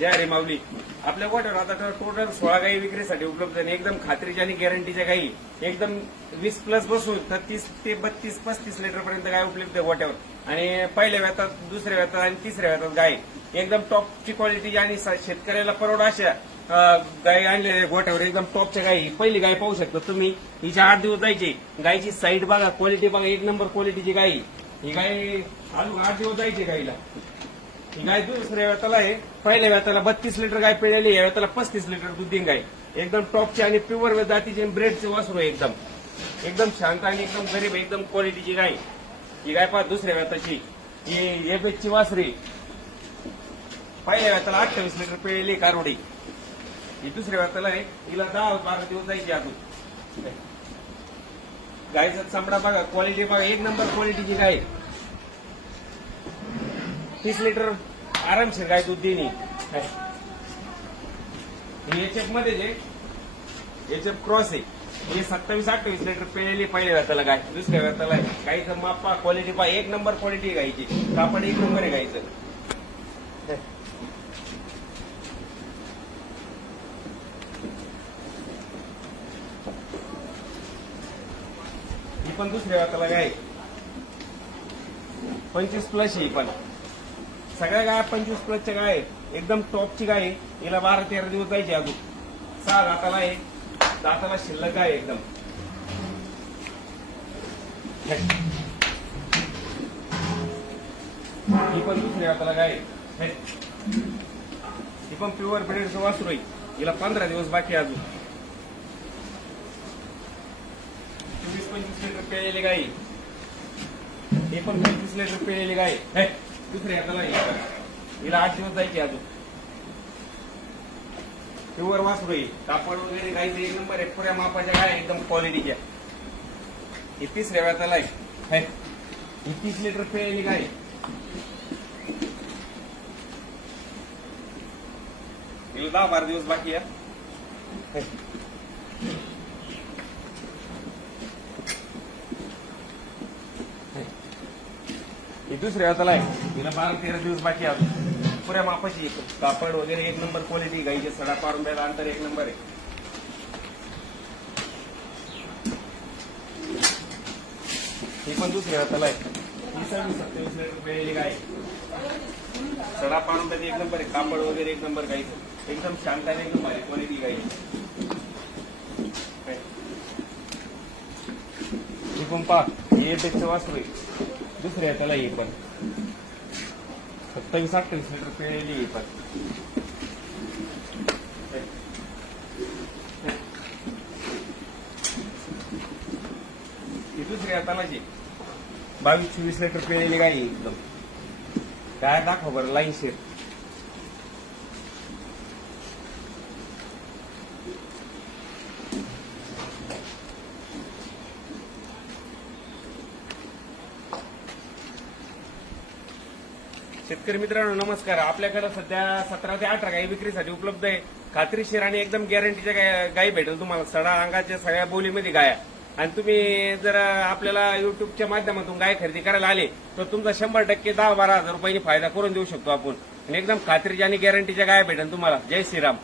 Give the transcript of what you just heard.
जय हरी माऊली. आपल्या गोठ्यावर आता टोटल 16 गायी विक्रीसाठी उपलब्ध आहे. एकदम खात्रीच्या आणि गॅरंटीच्या गायी, एकदम 20+ बसून तर 30 ते 32-35 लिटर पर्यंत गाय उपलब्ध आहे गोठ्यावर. आणि पहिल्या व्यतात, दुसऱ्या व्यतात आणि तिसऱ्या व्यतात गाय एकदम टॉपची क्वालिटी आणि शेतकऱ्याला परवडा अशा गाय आणलेल्या गोठ्यावर. एकदम टॉपच्या गायी. पहिली गाय पाहू शकता तुम्ही, हिच्या 8 दिवस जायचे. गायची साईड बघा, क्वालिटी बघा, एक नंबर क्वालिटीची गाय. ही गाय अजून 8 दिवस जायचे गायला. ही गाय दुसऱ्या व्यताला आहे. पहिल्या व्यताला 32 लिटर गाय पिळलेली, या व्यताला 35 लिटर दूध देईन गाय. एकदम टॉपची आणि प्युअर जातीची ब्रेडचे वासरू आहे. एकदम एकदम शांत आणि एकदम गरीब, एकदम क्वालिटीची गाय. ही गाय पहा दुसऱ्या व्यताची. ही एबेची वासरी. पहिल्या व्यताला 28 लिटर पिळलेली कारवडी. ही दुसऱ्या व्यताला आहे. हिला 10-12 दिवस जायची अजून. गायचा चामडा बघा, क्वालिटी बघा, एक नंबर क्वालिटीची गाय. 30 लिटर आरामशीर गाय दूध देणे. एचएफ मध्ये जे एचएफ क्रॉस आहे, हे 27-28 लिटर पिळलेली पहिल्या व्यताला गाय. दुसऱ्या व्यताला आहे. गायचं माप पहा, क्वालिटी पहा, एक नंबर क्वालिटी आहे गायची. कापड एक नंबर आहे गायचं. ही पण दुसऱ्या व्यताला गाय 25+ ही पण. सगळ्या गाय 25+च्या गाय आहे. एकदम टॉपची गाय आहे. हिला 12-13 दिवस जायचे अजून. 6 दाताला आहे. दाताला शिल्लक आहे एकदम. ही पण दुसऱ्या हाताला गाय आहे. ही पण प्युअर ब्रीडचं वासरू आहे. हिला 15 दिवस बाकी अजून. 24-25 लिटर पिळलेली गाय. ही पण 25 लिटर पिळलेली गाय आहे. दुसऱ्या हाताला हिला 8 दिवस जायचे अजून. प्युअर वासरू आहे. कापड वगैरे गायचं एक नंबर आहे. पुऱ्या मापाच्या गाय एकदम क्वालिटीच्या. ही तिसऱ्या व्यताला आहे. ही 30 लिटर पिळलेली गाय. हिला 10-12 दिवस बाकी आहे. ही दुसऱ्या हाताला आहे. हिला 12-13 दिवस बाकी आहे. पुऱ्या मापाची. कापड वगैरे एक नंबर क्वालिटी. गाईचे सडा पारून द्यायला अंतर एक नंबर आहे. ही पण दुसऱ्या हाताला आहे. ही 26-27 लिटर पिळलेली गाय. सडा पारून द्यायची एक नंबर आहे. कापड वगैरे एक नंबर गाईचं. एकदम शांत आणि एकदम भारी क्वालिटी गाई. ही पण पहा, हे पेक्षा वासरू आहे. दुसऱ्या हाताला ही पण 27-28 लिटर पिळलेली ही पण. ही दुसऱ्या हातालाची 22-24 लिटर पिळलेली गाय एकदम. काय दाखव बरं लाईन शेर. शेतकरी मित्रांनो नमस्कार. आपल्याकडे सध्या 17 ते 18 गाई विक्रीसाठी उपलब्ध आहे. खात्रीशीर आणि एकदम गॅरंटीच्या गायी भेटेल तुम्हाला. सडा अंगाच्या सगळ्या बोलीमध्ये गाया. आणि तुम्ही जर आपल्याला युट्यूबच्या माध्यमातून गाय खरेदी करायला आले तर तुमचा 100% 10-12 हजार रुपयांनी फायदा करून देऊ शकतो आपण. आणि एकदम खात्रीच्या आणि गॅरंटीच्या गाय भेटेल तुम्हाला. जय श्रीराम.